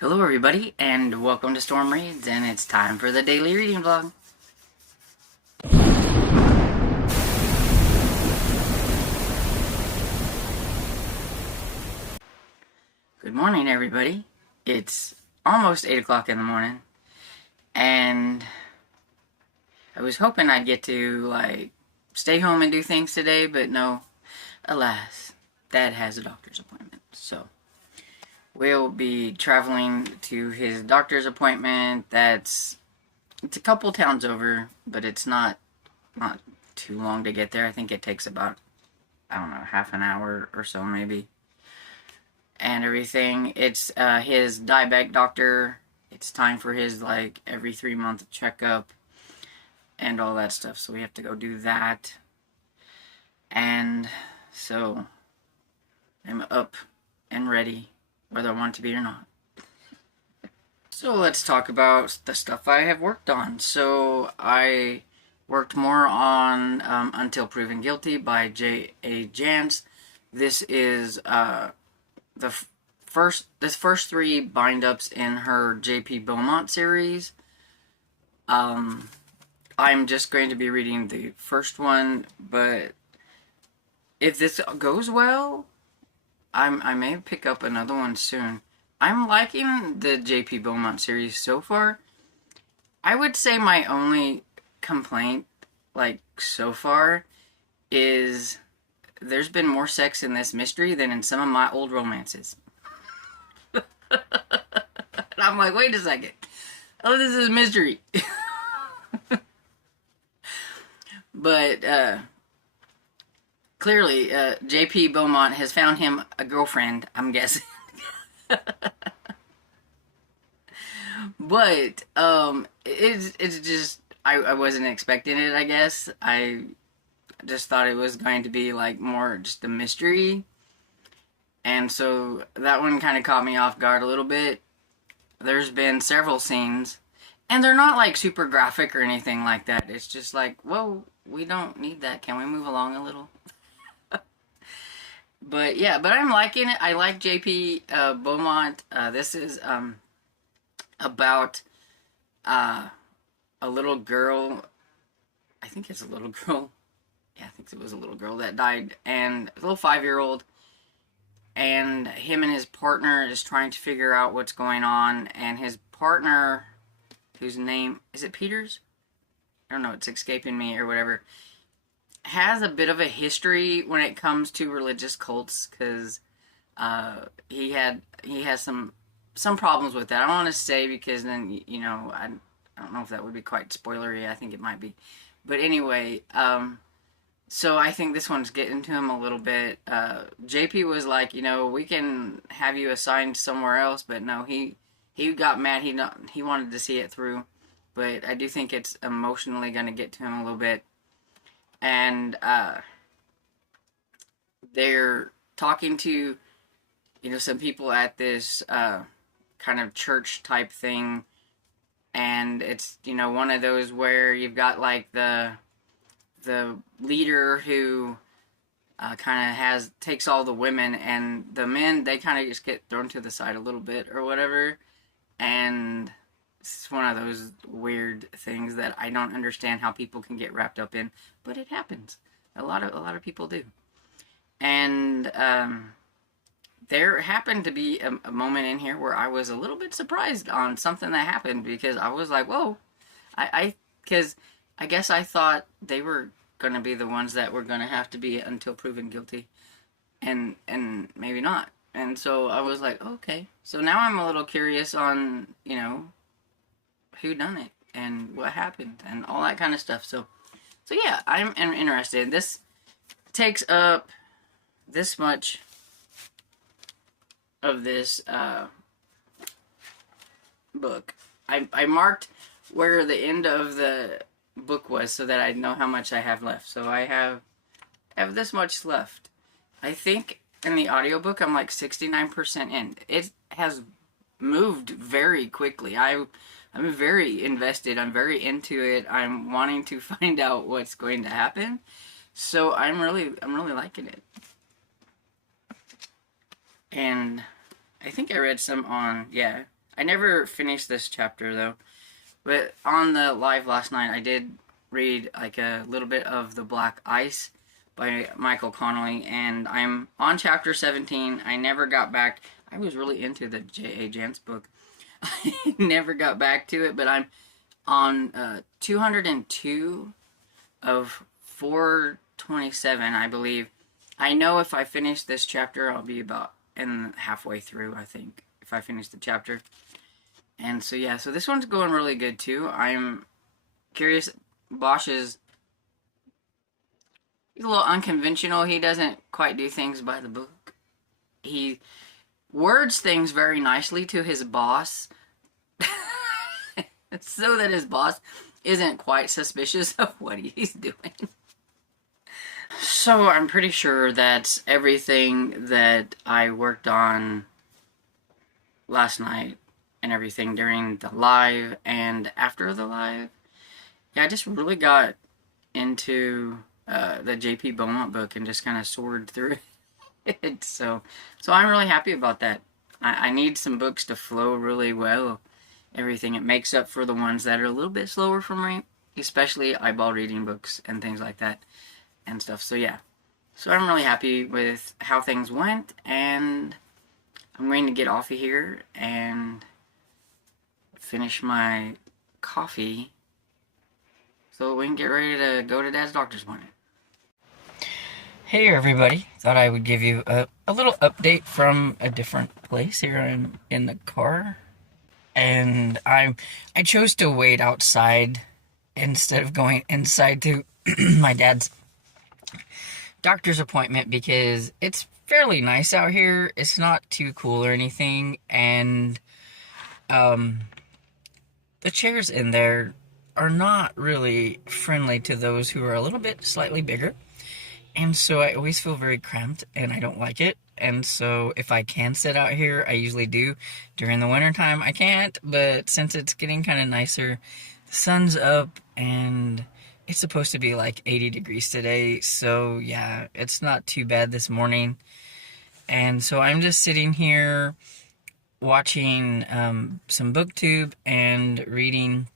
Hello everybody, and welcome to Storm Reads, and it's time for the daily reading vlog. Good morning everybody. It's almost 8 o'clock in the morning, and I was hoping I'd get to, stay home and do things today, but no, alas, Dad has a doctor's appointment, so we'll be traveling to his doctor's appointment. It's a couple towns over, but it's not too long to get there. I think it takes about, I don't know, half an hour or so maybe. And everything. It's his diabetic doctor. It's time for his every 3 month checkup and all that stuff. So we have to go do that. And so I'm up and ready, whether I want to be or not. So let's talk about the stuff I have worked on. So I worked more on Until Proven Guilty by J.A. Jance. This is this first three bind-ups in her J.P. Beaumont series. I'm just going to be reading the first one, but if this goes well, I may pick up another one soon. I'm liking the J.P. Beaumont series so far. I would say my only complaint, so far, is there's been more sex in this mystery than in some of my old romances. And I'm like, wait a second. Oh, this is mystery. But, clearly, J.P. Beaumont has found him a girlfriend, I'm guessing. But, it's just, I wasn't expecting it, I guess. I just thought it was going to be, more just a mystery. And so, that one kind of caught me off guard a little bit. There's been several scenes, and they're not, super graphic or anything like that. It's just whoa, we don't need that. Can we move along a little? But, yeah, but I'm liking it. I like J.P. Beaumont. This is, about a little girl. I think it's a little girl. Yeah, I think it was a little girl that died, and a little 5-year-old, and him and his partner is trying to figure out what's going on, and his partner, whose name, is it Peters? I don't know, it's escaping me or whatever, has a bit of a history when it comes to religious cults, because he has some problems with that. I don't want to say, because then, I don't know if that would be quite spoilery. I think it might be. But anyway, so I think this one's getting to him a little bit. JP was like, we can have you assigned somewhere else, but no, he got mad. He wanted to see it through. But I do think it's emotionally going to get to him a little bit. And they're talking to, some people at this kind of church type thing, and it's one of those where you've got the leader who kind of takes all the women, and the men, they kind of just get thrown to the side a little bit or whatever, and it's one of those weird things that I don't understand how people can get wrapped up in, but it happens. A lot of people do. And there happened to be a moment in here where I was a little bit surprised on something that happened, because I was like, whoa. Because I guess I thought they were going to be the ones that were going to have to be until proven guilty. And maybe not. And so I was like, okay. So now I'm a little curious on, who done it and what happened and all that kind of stuff. So yeah, I'm interested. This takes up this much of this book. I marked where the end of the book was so that I know how much I have left. So I have this much left. I think in the audiobook I'm 69% in. It has moved very quickly. I'm very invested. I'm very into it. I'm wanting to find out what's going to happen. So I'm really liking it. And I think I read some on, yeah, I never finished this chapter though, but on the live last night I did read like a little bit of The Black Ice by Michael Connolly, and I'm on chapter 17. I never got back. I was really into the J.A. Jance book. I never got back to it, but I'm on 202 of 427, I believe. I know if I finish this chapter, I'll be about halfway through, I think, if I finish the chapter. And so, yeah, so this one's going really good, too. I'm curious. Bosch is... he's a little unconventional. He doesn't quite do things by the book. He words things very nicely to his boss, so that his boss isn't quite suspicious of what he's doing. So I'm pretty sure that's everything that I worked on last night and everything during the live and after the live. Yeah, I just really got into the J.P. Beaumont book and just kind of soared through it. So I'm really happy about that. I need some books to flow really well. Everything. It makes up for the ones that are a little bit slower for me, especially eyeball reading books and things like that and stuff. So yeah. So I'm really happy with how things went, and I'm going to get off of here and finish my coffee so we can get ready to go to Dad's doctor's appointment. Hey everybody, thought I would give you a little update from a different place. Here I'm in the car, and I chose to wait outside instead of going inside to my dad's doctor's appointment because it's fairly nice out here. It's not too cool or anything, and the chairs in there are not really friendly to those who are a little bit slightly bigger. And so I always feel very cramped, and I don't like it. And so if I can sit out here, I usually do. During the wintertime, I can't. But since it's getting kind of nicer, the sun's up, and it's supposed to be like 80 degrees today. So yeah, it's not too bad this morning. And so I'm just sitting here watching some BookTube and reading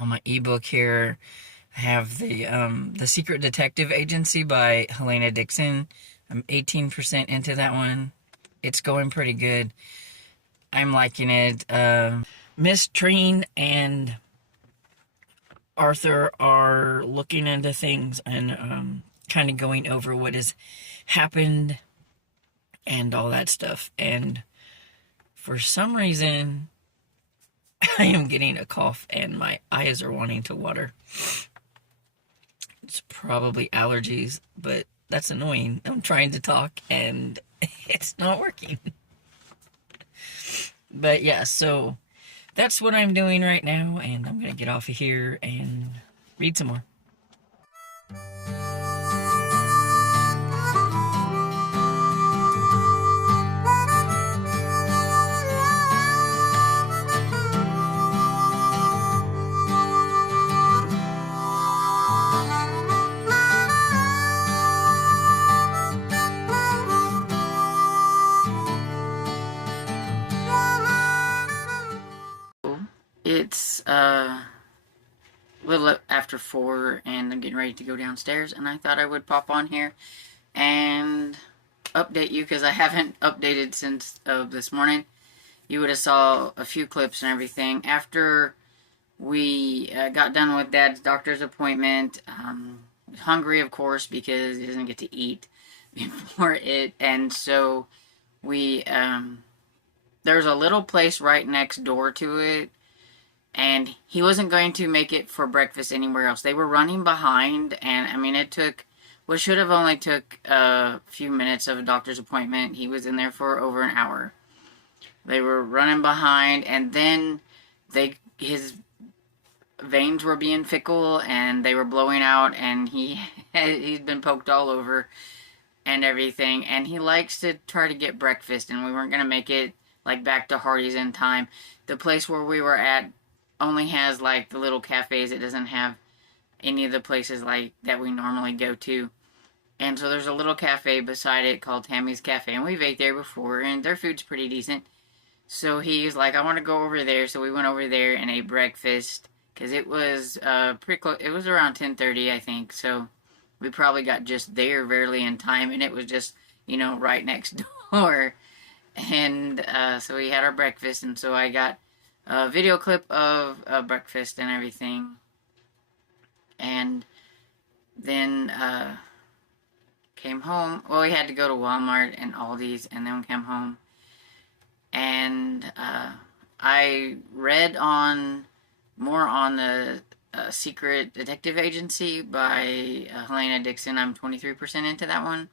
on my ebook here. I have the Secret Detective Agency by Helena Dixon. I'm 18% into that one. It's going pretty good. I'm liking it. Miss Treen and Arthur are looking into things and kind of going over what has happened and all that stuff. And for some reason, I am getting a cough and my eyes are wanting to water. It's probably allergies, but that's annoying. I'm trying to talk and it's not working. But yeah, so that's what I'm doing right now, and I'm gonna get off of here and read some more. It's a little after 4, and I'm getting ready to go downstairs, and I thought I would pop on here and update you because I haven't updated since this morning. You would have saw a few clips and everything. After we got done with Dad's doctor's appointment, hungry of course because he doesn't get to eat before it, and so we there's a little place right next door to it, and he wasn't going to make it for breakfast anywhere else. They were running behind, and I mean, it took what should have only took a few minutes of a doctor's appointment. He was in there for over an hour. They were running behind, and then his veins were being fickle, and they were blowing out, and he's been poked all over and everything, and he likes to try to get breakfast, and we weren't going to make it like back to Hardee's in time. The place where we were at only has like the little cafes. It doesn't have any of the places like that we normally go to. And so there's a little cafe beside it called Tammy's Cafe, and we've ate there before, and their food's pretty decent. So he's like, I want to go over there. So we went over there and ate breakfast because it was pretty close. It was around 10:30, I think. So we probably got just there barely in time, and it was just, you know, right next door. And so we had our breakfast, and so I got a video clip of breakfast and everything. And then came home. Well, we had to go to Walmart and Aldi's, and then we came home. And I read more on the Secret Detective Agency by Helena Dixon. I'm 23% into that one.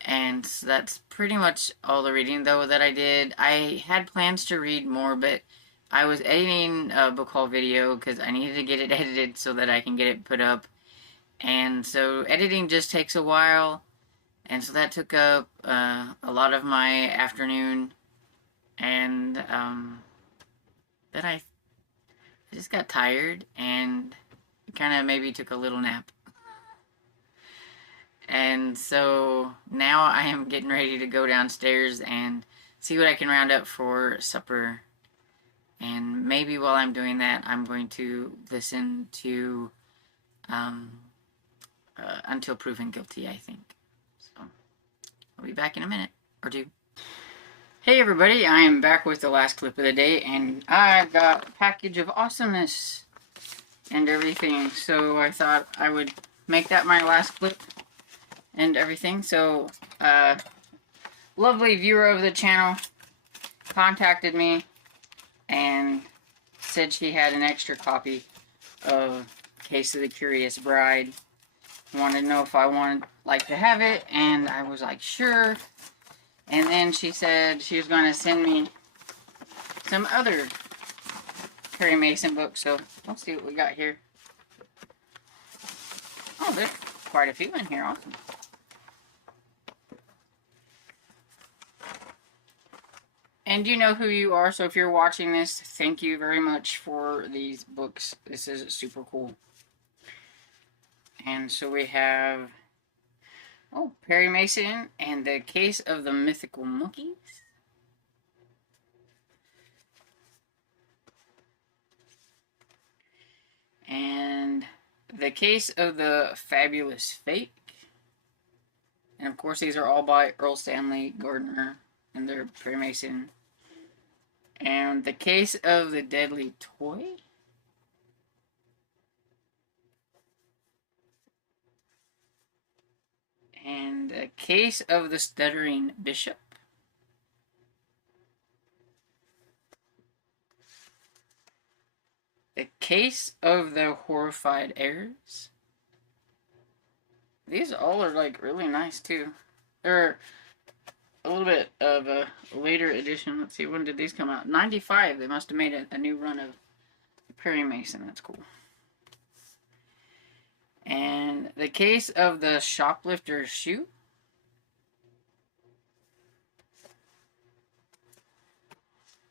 And so that's pretty much all the reading, though, that I did. I had plans to read more, but I was editing a book haul video because I needed to get it edited so that I can get it put up. And so editing just takes a while. And so that took up a lot of my afternoon. And then I just got tired and kind of maybe took a little nap. And so now I am getting ready to go downstairs and see what I can round up for supper. And maybe while I'm doing that, I'm going to listen to Until Proven Guilty, I think. So I'll be back in a minute or two. Hey everybody, I am back with the last clip of the day, and I got a package of awesomeness and everything. So I thought I would make that my last clip and everything. So, lovely viewer of the channel contacted me and said she had an extra copy of Case of the Curious Bride. Wanted to know if I wanted to have it, and I was like, sure. And then she said she was going to send me some other Perry Mason books. So let's see what we got here. Oh, there's quite a few in here. Awesome. And you know who you are, so if you're watching this, thank you very much for these books. This is super cool. And so we have, Perry Mason and the Case of the Mythical Monkeys. And the Case of the Fabulous Fake. And of course, these are all by Earl Stanley Gardner, and they're Perry Mason. And the Case of the Deadly Toy. And the Case of the Stuttering Bishop. The Case of the Horrified Heirs. These all are really nice too. They're a little bit of a later edition. Let's see, when did these come out? 95. They must have made a new run of Perry Mason. That's cool. And the Case of the Shoplifter's Shoe.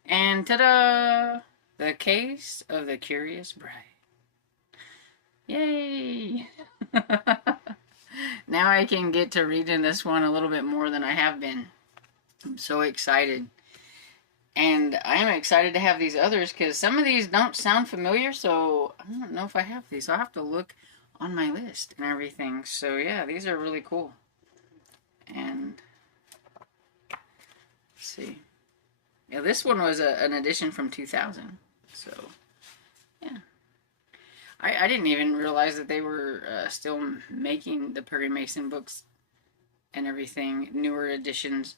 And ta-da! The Case of the Curious Bride. Yay! Now I can get to reading this one a little bit more than I have been. I'm so excited. And I am excited to have these others because some of these don't sound familiar, so I don't know if I have these. I'll have to look on my list and everything. So yeah, these are really cool. And let's see. Yeah, this one was an edition from 2000. So yeah. I didn't even realize that they were still making the Perry Mason books and everything, newer editions.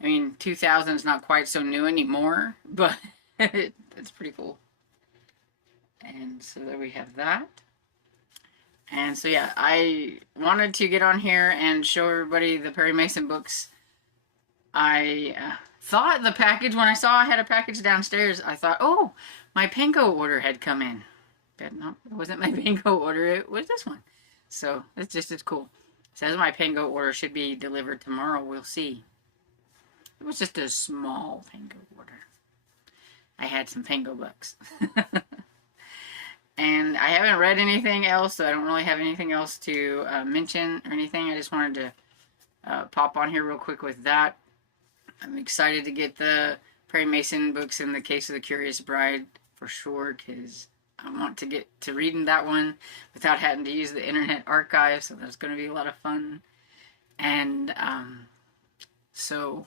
I mean, 2000's not quite so new anymore, but it's pretty cool. And so there we have that. And so yeah, I wanted to get on here and show everybody the Perry Mason books. I thought the package, when I saw I had a package downstairs, I thought, oh, my Panko order had come in. But no, it wasn't my Panko order, it was this one. So it's cool. It says my Panko order should be delivered tomorrow, we'll see. It was just a small Panko order. I had some Panko bucks. And I haven't read anything else, so I don't really have anything else to mention or anything. I just wanted to pop on here real quick with that. I'm excited to get the Perry Mason books in the Case of the Curious Bride for sure, because I want to get to reading that one without having to use the Internet Archive, so that's going to be a lot of fun. And so,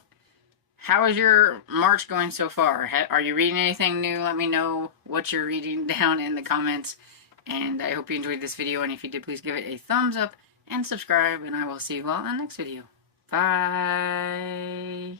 how is your March going so far? Are you reading anything new? Let me know what you're reading down in the comments. And I hope you enjoyed this video, and if you did, please give it a thumbs up and subscribe, and I will see you all in the next video. Bye!